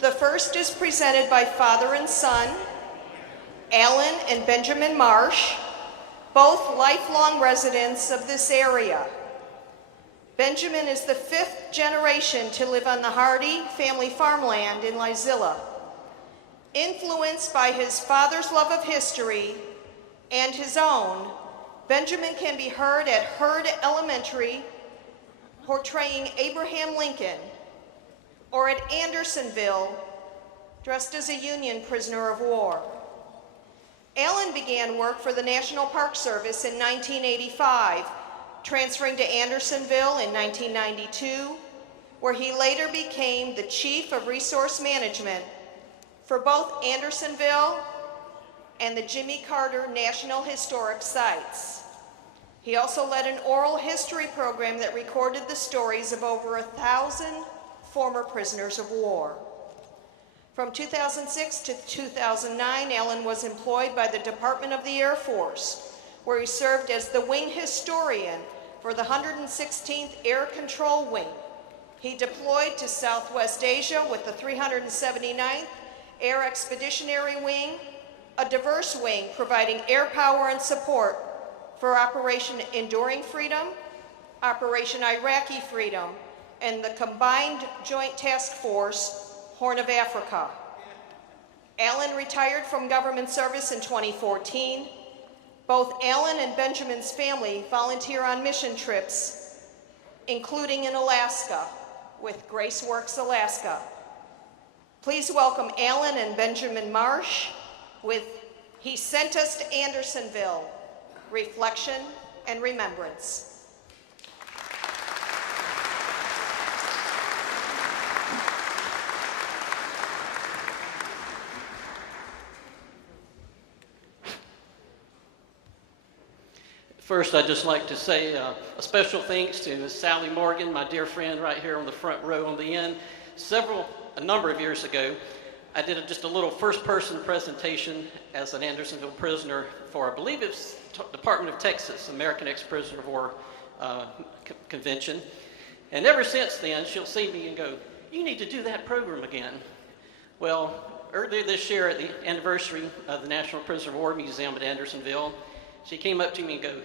The first is presented by father and son, Alan and Benjamin Marsh, both lifelong residents of this area. Benjamin is the 5th generation to live on the Hardy family farmland in Lizilla. Influenced by his father's love of history and his own, Benjamin can be heard at Hurd Elementary portraying Abraham Lincoln, or at Andersonville dressed as a Union prisoner of war. Alan began work for the National Park Service in 1985, transferring to Andersonville in 1992, where he later became the Chief of Resource Management for both Andersonville and the Jimmy Carter National Historic Sites. He also led an oral history program that recorded the stories of over 1,000 former prisoners of war. From 2006 to 2009, Alan was employed by the Department of the Air Force, where he served as the wing historian for the 116th Air Control Wing. He deployed to Southwest Asia with the 379th Air Expeditionary Wing, a diverse wing providing air power and support for Operation Enduring Freedom, Operation Iraqi Freedom, and the Combined Joint Task Force, Horn of Africa. Alan retired from government service in 2014. Both Alan and Benjamin's family volunteer on mission trips, including in Alaska with Grace Works Alaska. Please welcome Alan and Benjamin Marsh with He Sent Us to Andersonville, Reflection and Remembrance. First, I'd just like to say a special thanks to Sally Morgan, my dear friend right here on the front row on the end. A number of years ago, I did just a little first-person presentation as an Andersonville prisoner for, I believe it's Department of Texas, American Ex-Prisoner of War Convention. And ever since then, she'll see me and go, "You need to do that program again." Well, earlier this year at the anniversary of the National Prisoner of War Museum at Andersonville, she came up to me and go,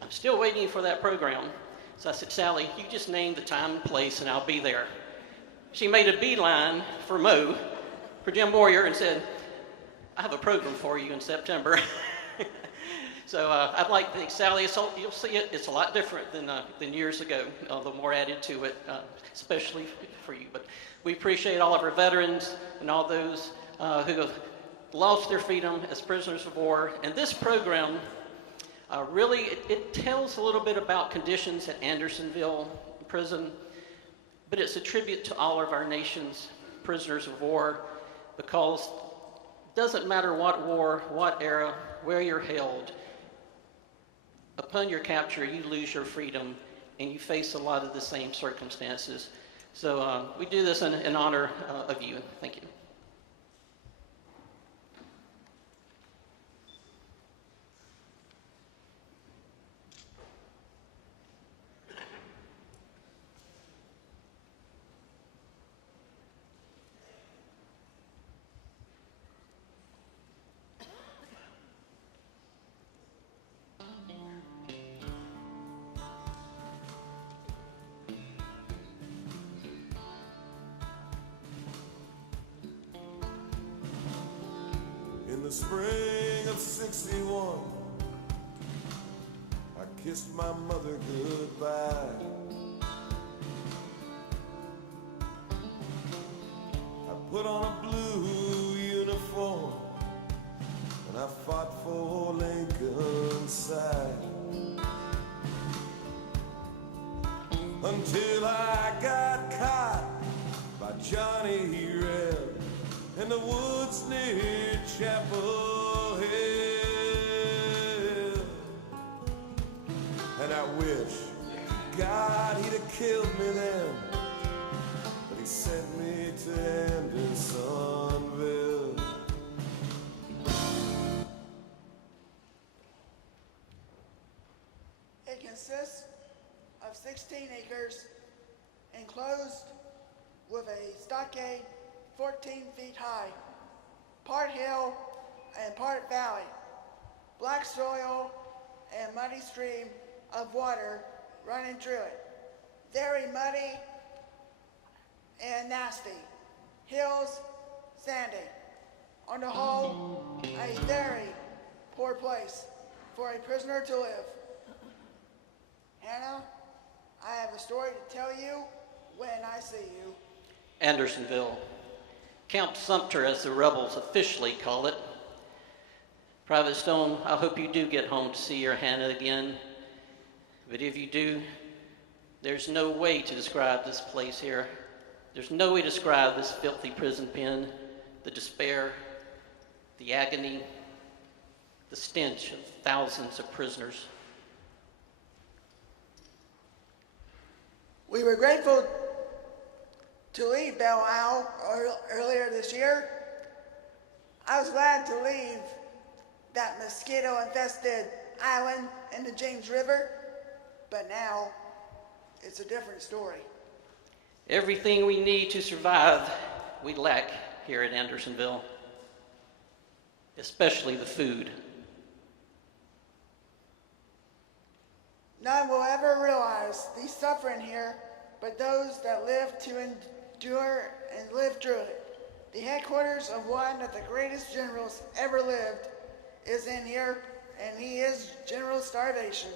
"I'm still waiting for that program." So I said, "Sally, you just name the time and place and I'll be there." She made a beeline for Jim Moyer, and said, "I have a program for you in September." So I'd like to thank Sally. You'll see it's a lot different than years ago, a little more added to it, especially for you. But we appreciate all of our veterans and all those who have lost their freedom as prisoners of war. And this program, really, it tells a little bit about conditions at Andersonville prison, but it's a tribute to all of our nation's prisoners of war, because it doesn't matter what war, what era, where you're held, upon your capture, you lose your freedom and you face a lot of the same circumstances. So we do this in honor of you. Thank you. In the spring of '61, I kissed my mother goodbye. I put on a blue uniform and I fought for Lincoln's side, until I got caught by Johnny Reb in the woods near Chapel Hill. And I wish God he'd have killed me then, but he sent me to Andersonville. It consists of 16 acres enclosed with a stockade 14 feet high, part hill and part valley, black soil and muddy stream of water running through it. Very muddy and nasty. Hills sandy. On the whole, a very poor place for a prisoner to live. Hannah, I have a story to tell you when I see you. Andersonville, Camp Sumter as the rebels officially call it. Private Stone, I hope you do get home to see your Hannah again. But if you do, there's no way to describe this place here. There's no way to describe this filthy prison pen, the despair, the agony, the stench of thousands of prisoners. We were grateful to leave Belle Isle earlier this year. I was glad to leave that mosquito-infested island in the James River, but now it's a different story. Everything we need to survive, we lack here at Andersonville, especially the food. None will ever realize the suffering here, but those that live to endure and live through it. The headquarters of one of the greatest generals ever lived is in here, and he is General Starvation.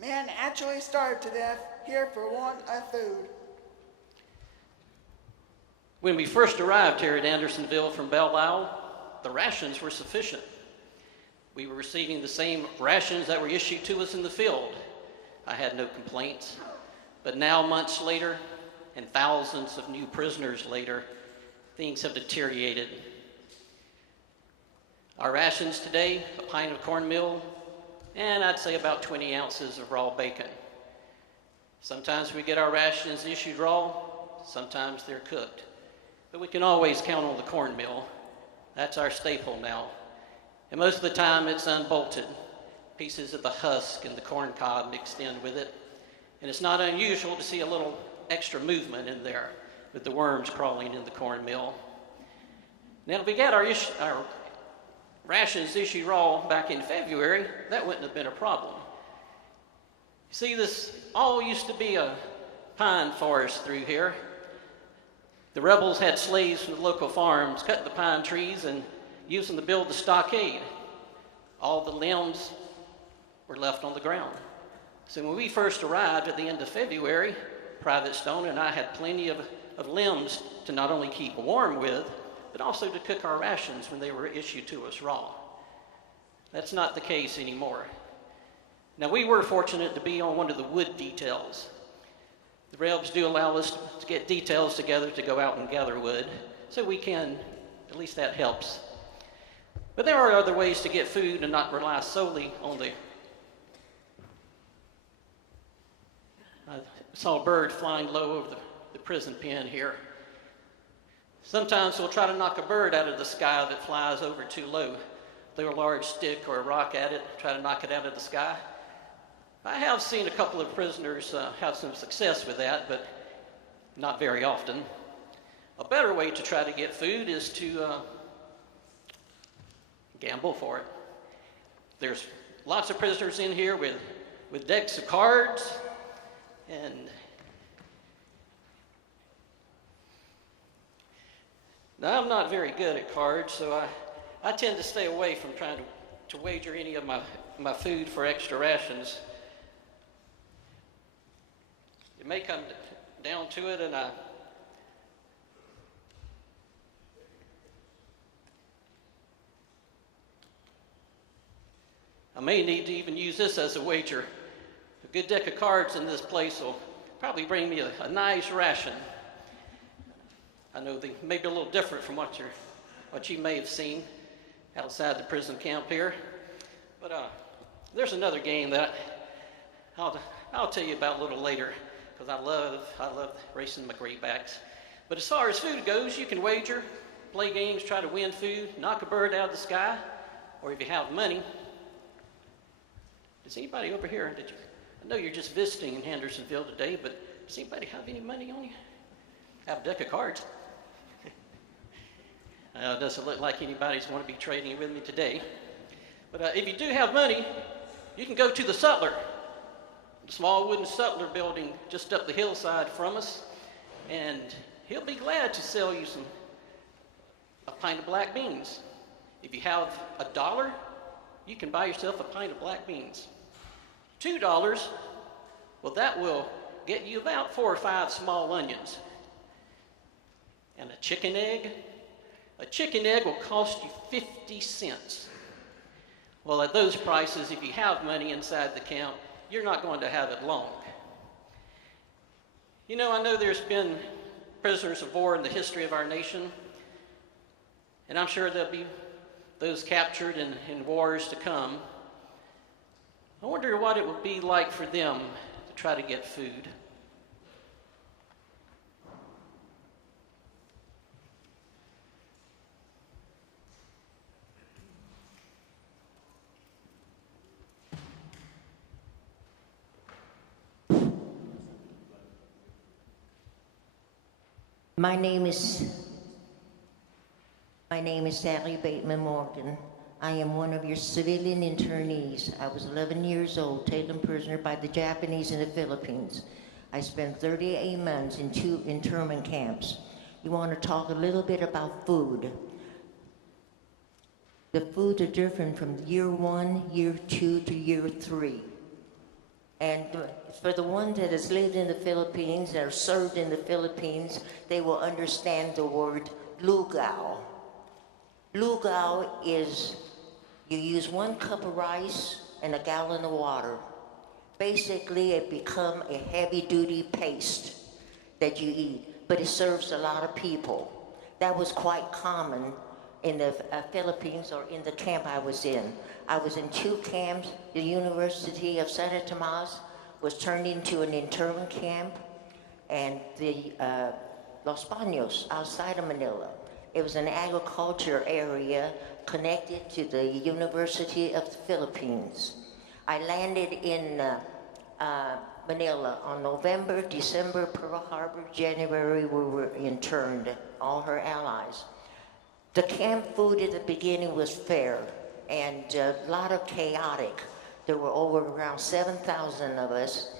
Men actually starve to death here for want of food. When we first arrived here at Andersonville from Belle Isle, the rations were sufficient. We were receiving the same rations that were issued to us in the field. I had no complaints. But now, months later, and thousands of new prisoners later, things have deteriorated. Our rations today, a pint of cornmeal, and I'd say about 20 ounces of raw bacon. Sometimes we get our rations issued raw, sometimes they're cooked. But we can always count on the cornmeal. That's our staple now. And most of the time it's unbolted. Pieces of the husk and the corn cob mixed in with it. And it's not unusual to see a little extra movement in there with the worms crawling in the cornmeal. Now, if we got our rations issued raw back in February, that wouldn't have been a problem. You see, this all used to be a pine forest through here. The rebels had slaves from the local farms cut the pine trees and used them to build the stockade. All the limbs were left on the ground. So when we first arrived at the end of February, Private Stone and I had plenty of limbs to not only keep warm with, but also to cook our rations when they were issued to us raw. That's not the case anymore. Now, we were fortunate to be on one of the wood details. The rebels do allow us to get details together to go out and gather wood, so we can, at least that helps. But there are other ways to get food and not rely solely on the... I saw a bird flying low over the prison pen here. Sometimes we'll try to knock a bird out of the sky that flies over too low. Throw a large stick or a rock at it, try to knock it out of the sky. I have seen a couple of prisoners have some success with that, but not very often. A better way to try to get food is to gamble for it. There's lots of prisoners in here with decks of cards, and now I'm not very good at cards, so I tend to stay away from trying to wager any of my food for extra rations. It may come down to it, and I may need to even use this as a wager. A good deck of cards in this place will probably bring me a nice ration. I know they may be a little different from what you may have seen outside the prison camp here. But there's another game that I'll tell you about a little later, because I love racing my greatbacks. But as far as food goes, you can wager, play games, try to win food, knock a bird out of the sky, or if you have money. Does anybody over here, I know you're just visiting in Andersonville today, but does anybody have any money on you? Have a deck of cards. Doesn't look like anybody's going to be trading with me today. But if you do have money, you can go to the Sutler, the small wooden Sutler building just up the hillside from us, and he'll be glad to sell you a pint of black beans. If you have $1, you can buy yourself a pint of black beans. $2, well, that will get you about 4 or 5 small onions. And a chicken egg will cost you 50 cents. Well, at those prices, if you have money inside the camp, you're not going to have it long. You know, I know there's been prisoners of war in the history of our nation, and I'm sure there'll be those captured in wars to come. I wonder what it would be like for them to try to get food. My name is Sally Bateman Morgan. I am one of your civilian internees. I was 11 years old, taken prisoner by the Japanese in the Philippines. I spent 38 months in 2 internment camps. You want to talk a little bit about food. The foods are different from year 1, year 2 to year 3. And for the ones that has lived in the Philippines, that are served in the Philippines, they will understand the word lugaw. Lugaw is, you use 1 cup of rice and a gallon of water. Basically, it becomes a heavy-duty paste that you eat, but it serves a lot of people. That was quite common in the Philippines, or in the camp I was in. I was in 2 camps. The University of Santa Tomas was turned into an internment camp, and the Los Baños outside of Manila. It was an agriculture area connected to the University of the Philippines. I landed in Manila on November, December, Pearl Harbor, January, we were interned, all her allies. The camp food at the beginning was fair and a lot of chaotic. There were around 7,000 of us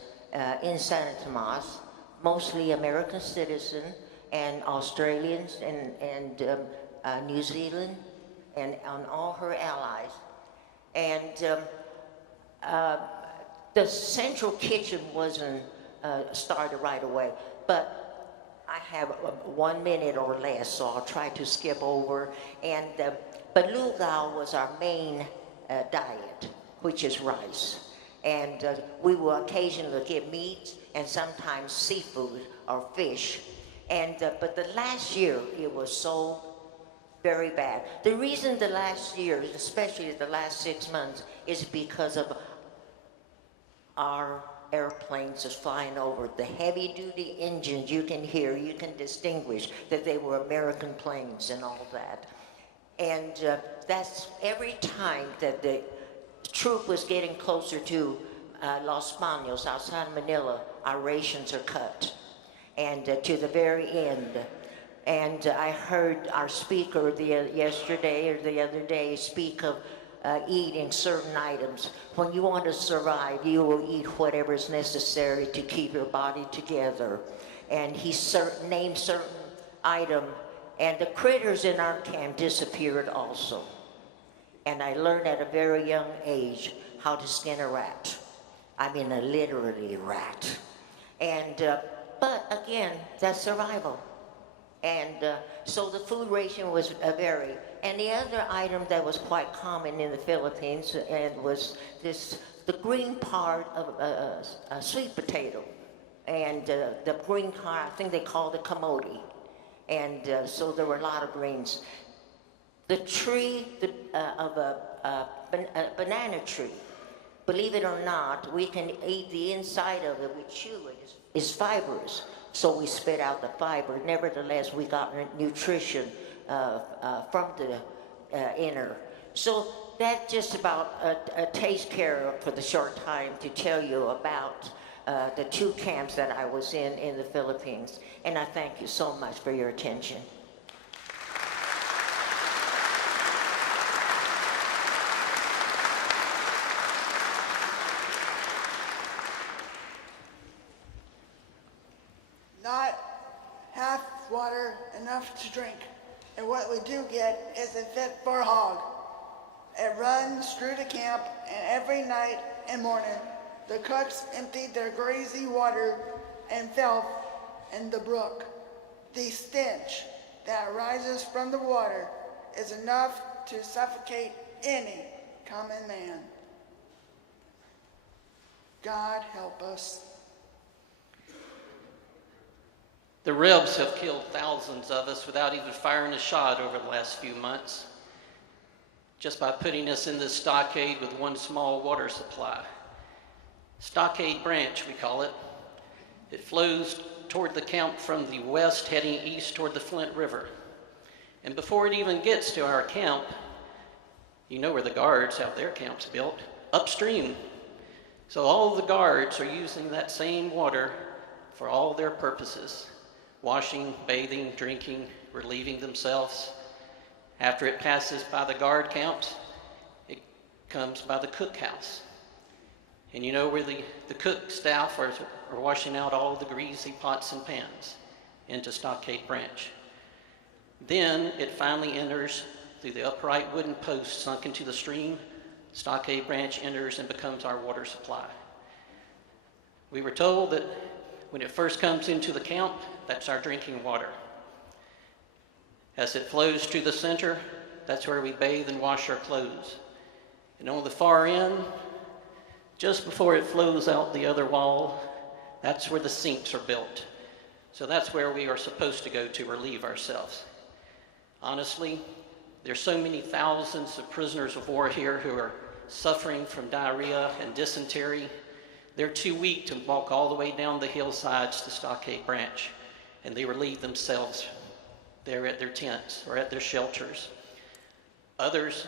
in Santa Tomas, mostly American citizens and Australians and New Zealand and on all her allies. And the central kitchen wasn't started right away, but I have 1 minute or less, so I'll try to skip over. And but lugaw was our main diet, which is rice. And we will occasionally get meat and sometimes seafood or fish. And but the last year, it was so very bad. The reason the last year, especially the last 6 months, is because of our airplanes is flying over. The heavy-duty engines, you can hear, you can distinguish that they were American planes and all that. And that's every time that the troop was getting closer to Los Baños outside Manila, our rations are cut, and to the very end. And I heard our speaker yesterday or the other day speak of eating certain items. When you want to survive, you will eat whatever is necessary to keep your body together. And he named certain item, and the critters in our camp disappeared also. And I learned at a very young age how to skin a rat. I mean, a literally rat. And but again, that's survival. And so the food ration was varied. And the other item that was quite common in the Philippines and was the green part of a sweet potato. And the green part, I think they called it kamote. And so there were a lot of greens. The tree of a banana tree, believe it or not, we can eat the inside of it, we chew it, is fibrous. So we spit out the fiber. Nevertheless, we got nutrition from the inner. So that just about takes care of for the short time to tell you about the 2 camps that I was in the Philippines. And I thank you so much for your attention. and what we do get isn't fit for a hog. It runs through the camp, and every night and morning, the cooks emptied their greasy water and filth in the brook. The stench that arises from the water is enough to suffocate any common man. God help us. The Rebs have killed thousands of us without even firing a shot over the last few months, just by putting us in this stockade with one small water supply. Stockade Branch, we call it. It flows toward the camp from the west, heading east toward the Flint River. And before it even gets to our camp, you know where the guards have their camps built, upstream. So all the guards are using that same water for all their purposes: washing, bathing, drinking, relieving themselves. After it passes by the guard camps, it comes by the cookhouse. And you know where the cook staff are washing out all the greasy pots and pans into Stockade Branch. Then it finally enters through the upright wooden post sunk into the stream. Stockade Branch enters and becomes our water supply. We were told that when it first comes into the camp, that's our drinking water. As it flows to the center, that's where we bathe and wash our clothes. And on the far end, just before it flows out the other wall, that's where the sinks are built. So that's where we are supposed to go to relieve ourselves. Honestly, there's so many thousands of prisoners of war here who are suffering from diarrhea and dysentery. They're too weak to walk all the way down the hillsides to Stockade Branch, and they relieve themselves there at their tents or at their shelters. Others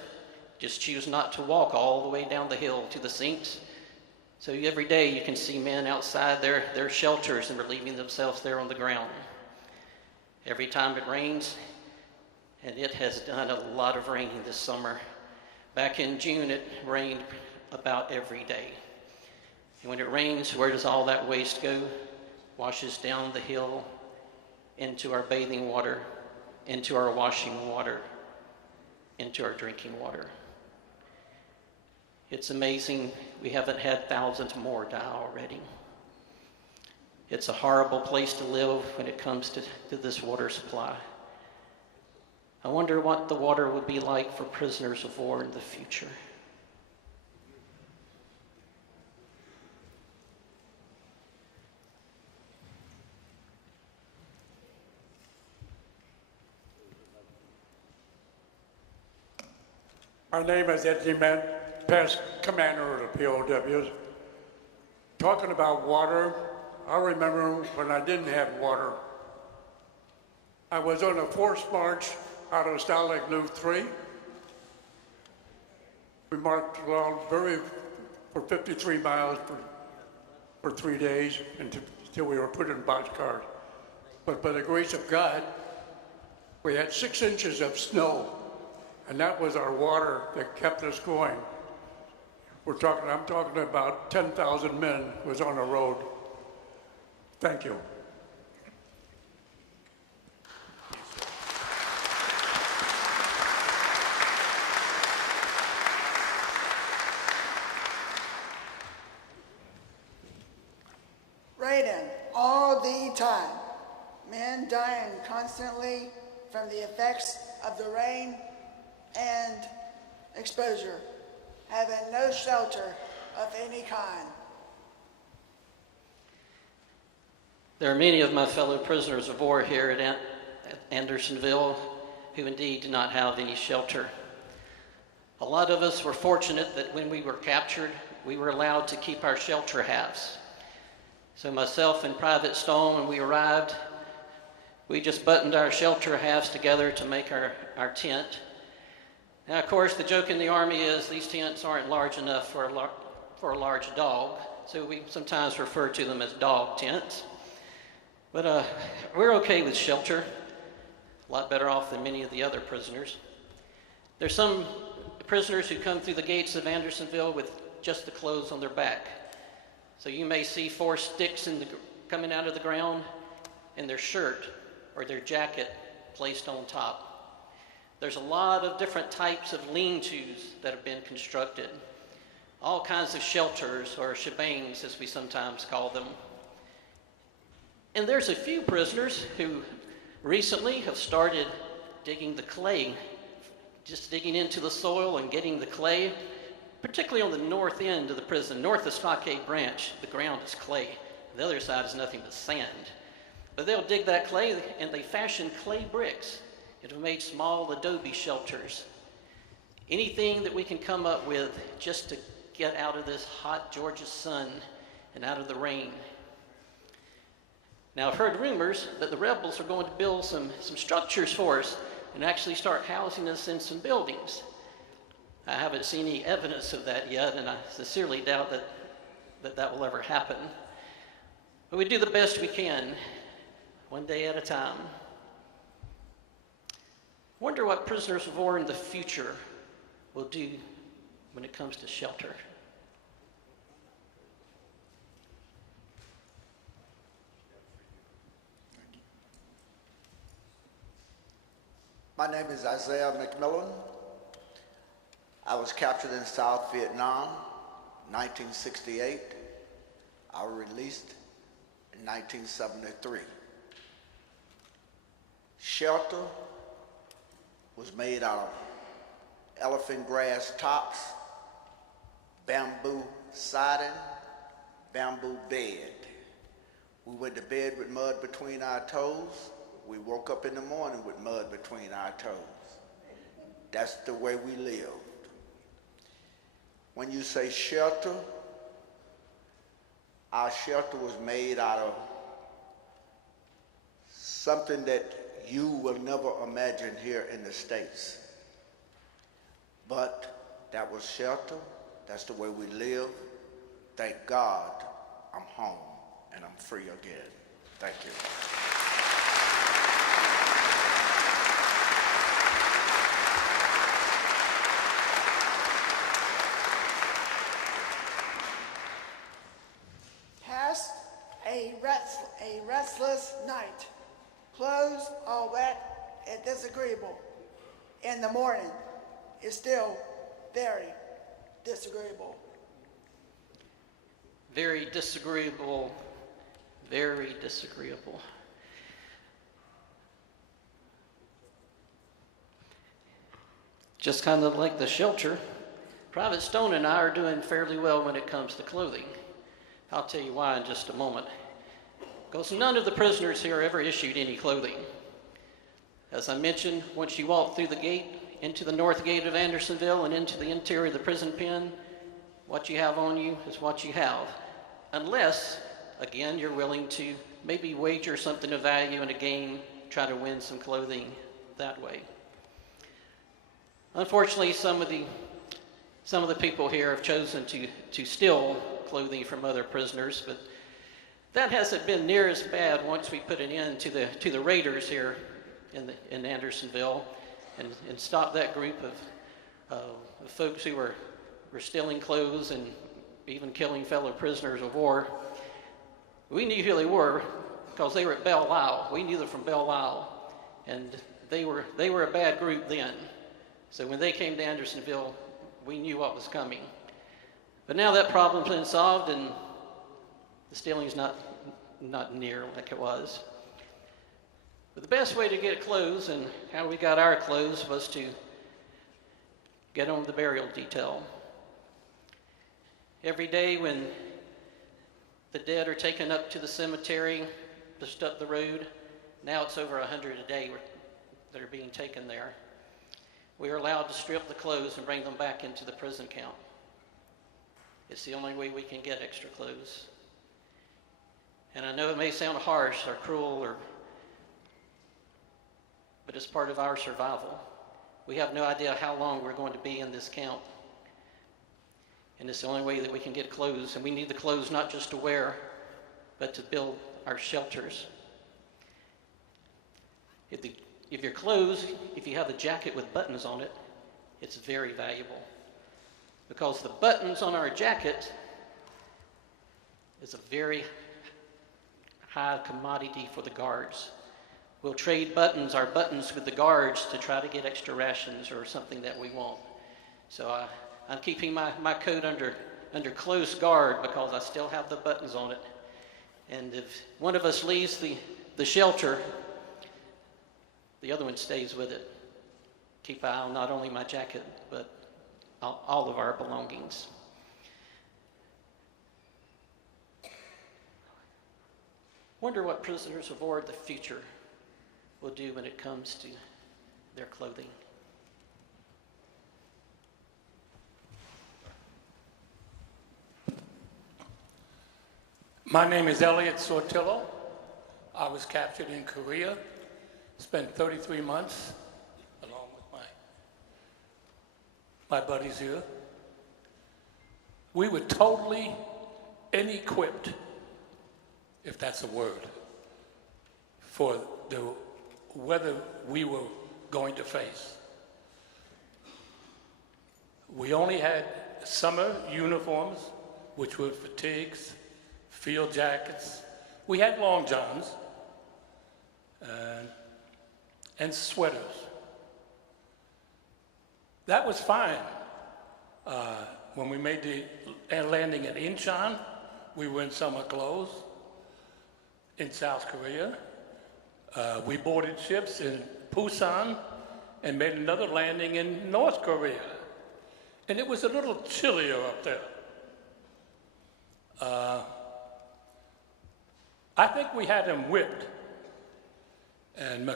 just choose not to walk all the way down the hill to the sinks. So every day you can see men outside their shelters and relieving themselves there on the ground. Every time it rains, and it has done a lot of raining this summer. Back in June, it rained about every day. And when it rains, where does all that waste go? Washes down the hill into our bathing water, into our washing water, into our drinking water. It's amazing we haven't had thousands more die already. It's a horrible place to live when it comes to this water supply. I wonder what the water would be like for prisoners of war in the future. My name is Ed Dement, past commander of the POWs. Talking about water, I remember when I didn't have water. I was on a forced march out of Stalag Luke 3. We marched along for 53 miles for 3 days until we were put in boxcars. But by the grace of God, we had 6 inches of snow, and that was our water that kept us going. I'm talking about 10,000 men was on the road. Thank you. Raining all the time. Men dying constantly from the effects of the rain and exposure, having no shelter of any kind. There are many of my fellow prisoners of war here at Andersonville who indeed do not have any shelter. A lot of us were fortunate that when we were captured, we were allowed to keep our shelter halves. So myself and Private Stone, when we arrived, we just buttoned our shelter halves together to make our tent. Now, of course, the joke in the Army is these tents aren't large enough for a large dog, so we sometimes refer to them as dog tents. But we're okay with shelter, a lot better off than many of the other prisoners. There's some prisoners who come through the gates of Andersonville with just the clothes on their back. So you may see 4 sticks coming out of the ground and their shirt or their jacket placed on top. There's a lot of different types of lean-tos that have been constructed. All kinds of shelters, or shebangs as we sometimes call them. And there's a few prisoners who recently have started digging the clay, just digging into the soil and getting the clay, particularly on the north end of the prison. North of Stockade Branch, the ground is clay. The other side is nothing but sand. But they'll dig that clay and they fashion clay bricks. It'll make small adobe shelters. Anything that we can come up with just to get out of this hot Georgia sun and out of the rain. Now, I've heard rumors that the rebels are going to build some structures for us and actually start housing us in some buildings. I haven't seen any evidence of that yet, and I sincerely doubt that will ever happen. But we do the best we can, one day at a time. Wonder what prisoners of war in the future will do when it comes to shelter. My name is Isaiah McMillan. I was captured in South Vietnam, 1968. I was released in 1973. Shelter was made out of elephant grass tops, bamboo siding, bamboo bed. We went to bed with mud between our toes. We woke up in the morning with mud between our toes. That's the way we lived. When you say shelter, our shelter was made out of something that you will never imagine here in the States. But that was shelter. That's the way we live. Thank God I'm home and I'm free again. Thank you. Past a restless night. Clothes all wet and disagreeable. In the morning, it's still very disagreeable. Very disagreeable, very disagreeable. Just kind of like the shelter, Private Stone and I are doing fairly well when it comes to clothing. I'll tell you why in just a moment. Because none of the prisoners here ever issued any clothing. As I mentioned, once you walk through the gate, into the north gate of Andersonville and into the interior of the prison pen, what you have on you is what you have. Unless, again, you're willing to maybe wager something of value in a game, try to win some clothing that way. Unfortunately, some of the people here have chosen to steal clothing from other prisoners, but that hasn't been near as bad once we put an end to the raiders here in Andersonville and stopped that group of folks who were stealing clothes and even killing fellow prisoners of war. We knew who they were because they were at Belle Isle. We knew them from Belle Isle, and they were a bad group then. So when they came to Andersonville, we knew what was coming. But now that problem's been solved, and the stealing's not near like it was. But the best way to get clothes, and how we got our clothes, was to get on the burial detail. Every day when the dead are taken up to the cemetery, just up the road, now it's over 100 a day that are being taken there. We are allowed to strip the clothes and bring them back into the prison camp. It's the only way we can get extra clothes. And I know it may sound harsh or cruel, but it's part of our survival. We have no idea how long we're going to be in this camp. And it's the only way that we can get clothes. And we need the clothes not just to wear, but to build our shelters. If your clothes, if you have a jacket with buttons on it, it's very valuable. Because the buttons on our jacket is a very high commodity for the guards. we'll trade buttons, our buttons with the guards to try to get extra rations or something that we want. So I'm keeping my coat under close guard because I still have the buttons on it. And if one of us leaves the shelter, the other one stays with it. Keep an eye on not only my jacket, but all of our belongings. Wonder what prisoners of war of the future will do when it comes to their clothing. My name is Elliot Sortillo. I was captured in Korea, spent 33 months along with my buddies here. We were totally inequipped, if that's a word, for the weather we were going to face. We only had summer uniforms, which were fatigues, field jackets. We had long johns and sweaters. That was fine. When we made the landing at Incheon, we were in summer clothes. In South Korea, we boarded ships in Busan and made another landing in North Korea. And it was a little chillier up there. I think we had them whipped. And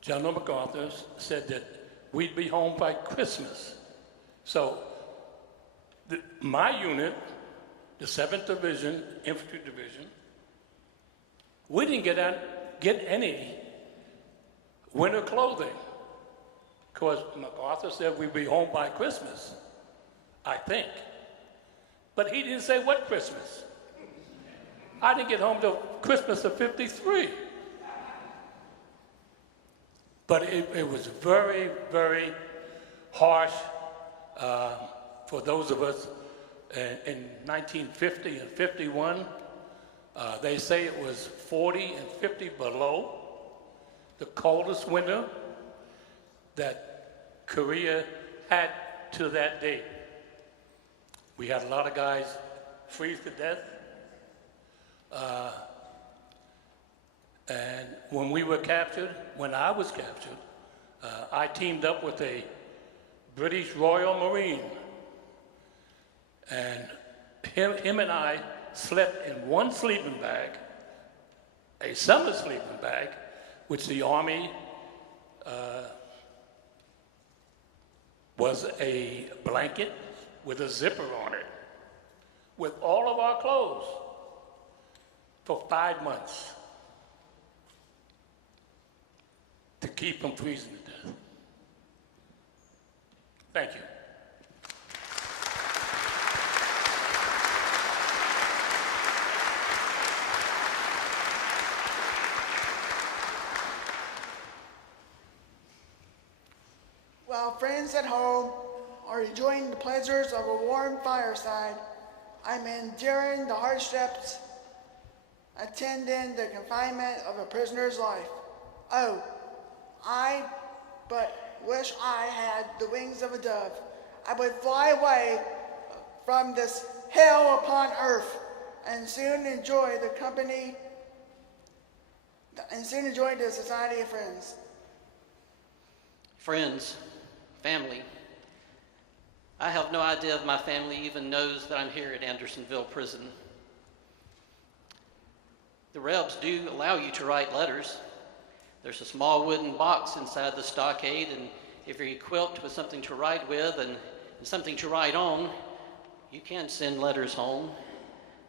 General MacArthur said that we'd be home by Christmas. So my unit, the 7th Division, Infantry Division, we didn't get any winter clothing because MacArthur said we'd be home by Christmas, I think. But he didn't say what Christmas. I didn't get home till Christmas of '53. But it was very, very harsh for those of us in 1950 and 51. They say it was 40 and 50 below, the coldest winter that Korea had to that date. We had a lot of guys freeze to death. And when I was captured, I teamed up with a British Royal Marine. And him and I slept in one sleeping bag, a summer sleeping bag, which the Army was a blanket with a zipper on it, with all of our clothes for 5 months to keep from freezing to death. Thank you. While friends at home are enjoying the pleasures of a warm fireside, I'm enduring the hardships attending the confinement of a prisoner's life. Oh, I but wish I had the wings of a dove. I would fly away from this hell upon earth and soon enjoy the society of friends. Friends, family. I have no idea if my family even knows that I'm here at Andersonville Prison. The Rebs do allow you to write letters. There's a small wooden box inside the stockade, and if you're equipped with something to write with and something to write on, you can send letters home.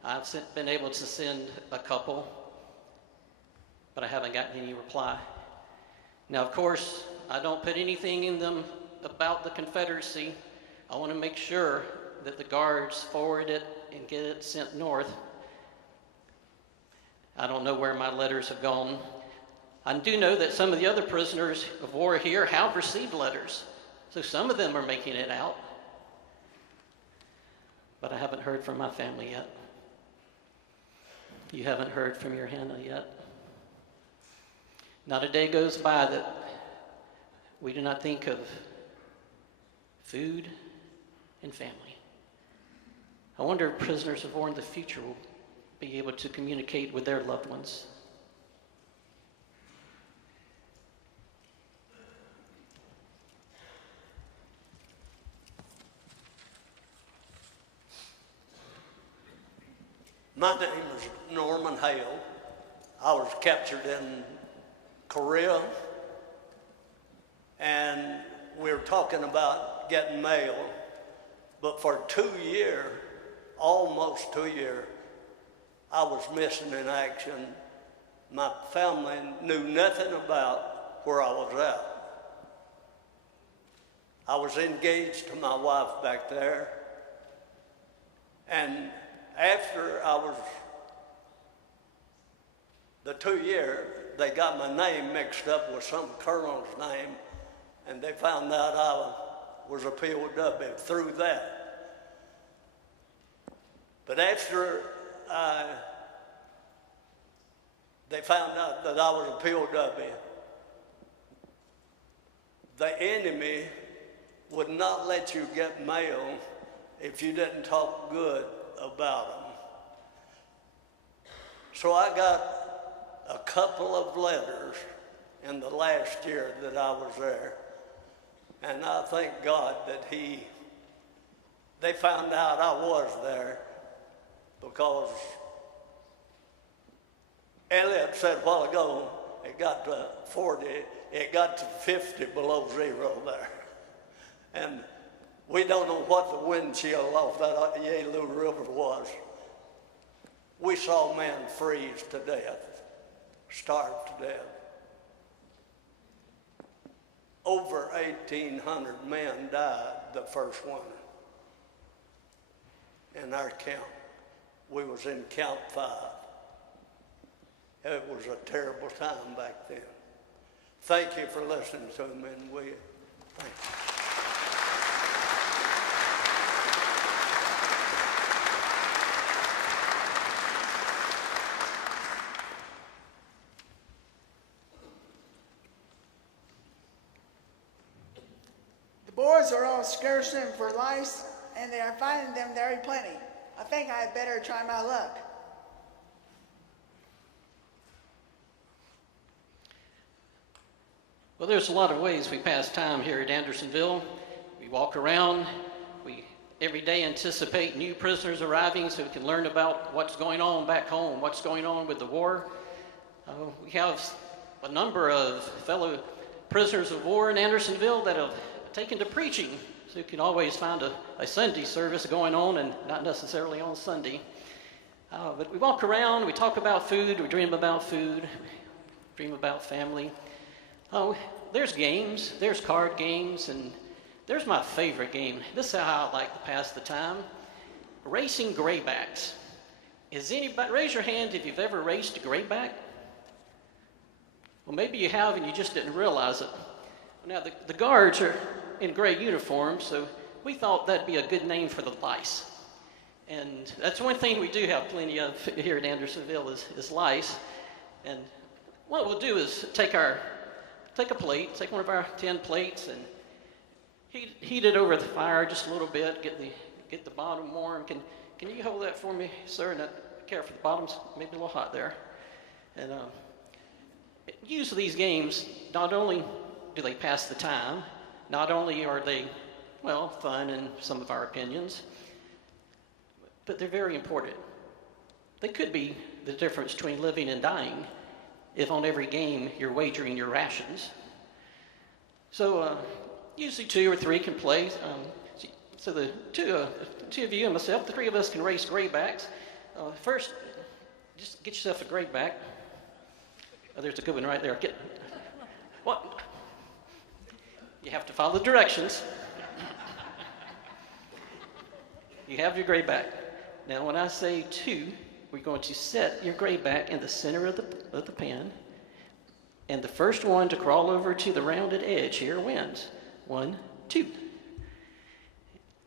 I've been able to send a couple, but I haven't gotten any reply. Now, of course, I don't put anything in them about the Confederacy. I want to make sure that the guards forward it and get it sent north. I don't know where my letters have gone. I do know that some of the other prisoners of war here have received letters, so some of them are making it out. But I haven't heard from my family yet. You haven't heard from your Hannah yet? Not a day goes by that we do not think of food and family. I wonder if prisoners of war in the future will be able to communicate with their loved ones. My name is Norman Hale. I was captured in Korea, and we were talking about getting mail, but for 2 years, almost 2 years, I was missing in action. My family knew nothing about where I was at. I was engaged to my wife back there, and after the 2 years, they got my name mixed up with some colonel's name, and they found out I was a POW through that. But after they found out that I was a POW, the enemy would not let you get mail if you didn't talk good about them. So I got a couple of letters in the last year that I was there, and I thank God that they found out I was there, because Elliot said a while ago, it got to 40, it got to 50 below zero there. And we don't know what the wind chill off that Yalu River was. We saw men freeze to death, starve to death. Over 1,800 men died the first winter in our camp. We was in Camp 5. It was a terrible time back then. Thank you for listening to me, and we thank you. The boars are all scarcing for lice, and they are finding them very plenty. I think I had better try my luck. Well, there's a lot of ways we pass time here at Andersonville. We walk around. We every day anticipate new prisoners arriving so we can learn about what's going on back home, what's going on with the war. We have a number of fellow prisoners of war in Andersonville that have taken to preaching, so you can always find a Sunday service going on, and not necessarily on Sunday. But we walk around, we talk about food, we dream about food, dream about family. There's games, there's card games, and there's my favorite game. This is how I like to pass the time. Racing graybacks. Raise your hand if you've ever raced a grayback. Well, maybe you have and you just didn't realize it. Now, the guards are in gray uniforms, so we thought that'd be a good name for the lice. And that's one thing we do have plenty of here at Andersonville is lice. And what we'll do is take a plate, take one of our tin plates, and heat it over the fire just a little bit, get the bottom warm. Can you hold that for me, sir? And be careful, the bottom's maybe a little hot there. And use of these games, not only do they pass the time, not only are they, well, fun in some of our opinions, but they're very important. They could be the difference between living and dying if on every game you're wagering your rations. So usually 2 or 3 can play. So the two of you and myself, the 3 of us can race graybacks. First, just get yourself a grayback. Oh, there's a good one right there. What? You have to follow the directions. You have your grayback. Now, when I say 2, we're going to set your grayback in the center of the pan, and the first one to crawl over to the rounded edge here wins. 1, 2.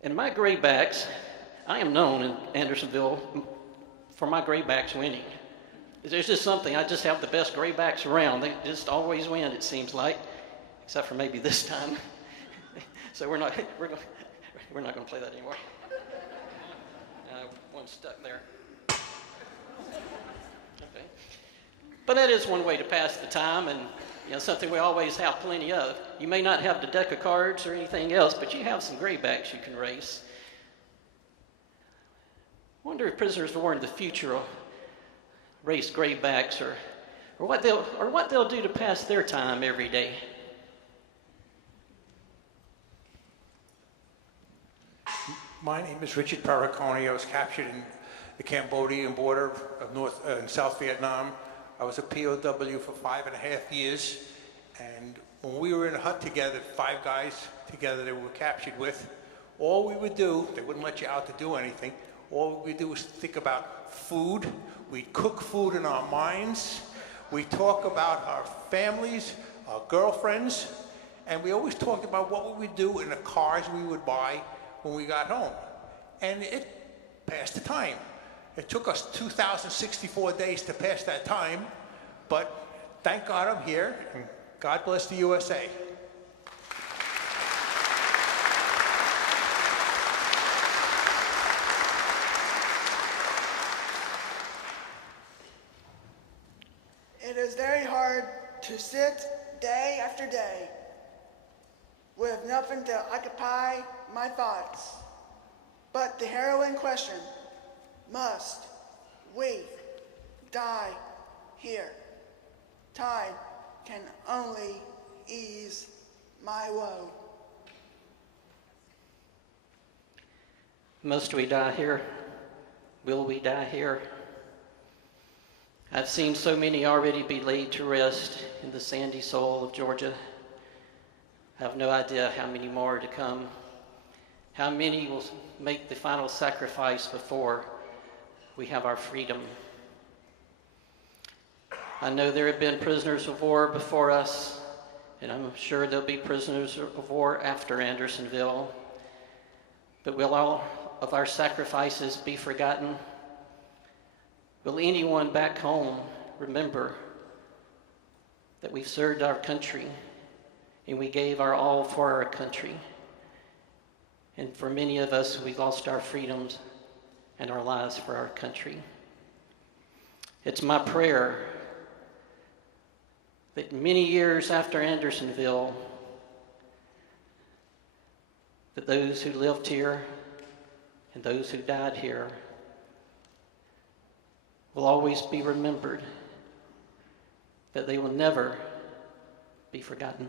And my graybacks, I am known in Andersonville for my graybacks winning. There's just something. I just have the best graybacks around. They just always win, it seems like, except for maybe this time. So we're not going to play that anymore. One stuck there. Okay. But that is one way to pass the time, and something we always have plenty of. You may not have the deck of cards or anything else, but you have some graybacks you can race. I wonder if prisoners of war in the future will race graybacks, or what they'll do to pass their time every day. My name is Richard Paraconi. I was captured in the Cambodian border of North and South Vietnam. I was a POW for 5.5 years, and when we were in a hut together, 5 guys together that we were captured with, all we would do, they wouldn't let you out to do anything, all we would do was think about food. We'd cook food in our minds. We'd talk about our families, our girlfriends, and we always talked about what we would do in the cars we would buy when we got home. And it passed the time. It took us 2,064 days to pass that time, but thank God I'm here, and God bless the USA. It is very hard to sit day after day with nothing to occupy my thoughts but the harrowing question, must we die here? Time can only ease my woe. Must we die here? Will we die here? I've seen so many already be laid to rest in the sandy soil of Georgia. I have no idea how many more are to come. How many will make the final sacrifice before we have our freedom? I know there have been prisoners of war before us, and I'm sure there'll be prisoners of war after Andersonville. But will all of our sacrifices be forgotten? Will anyone back home remember that we've served our country and we gave our all for our country? And for many of us, we lost our freedoms and our lives for our country. It's my prayer that many years after Andersonville, that those who lived here and those who died here will always be remembered, that they will never be forgotten.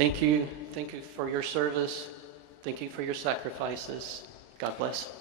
Thank you. Thank you for your service. Thank you for your sacrifices. God bless.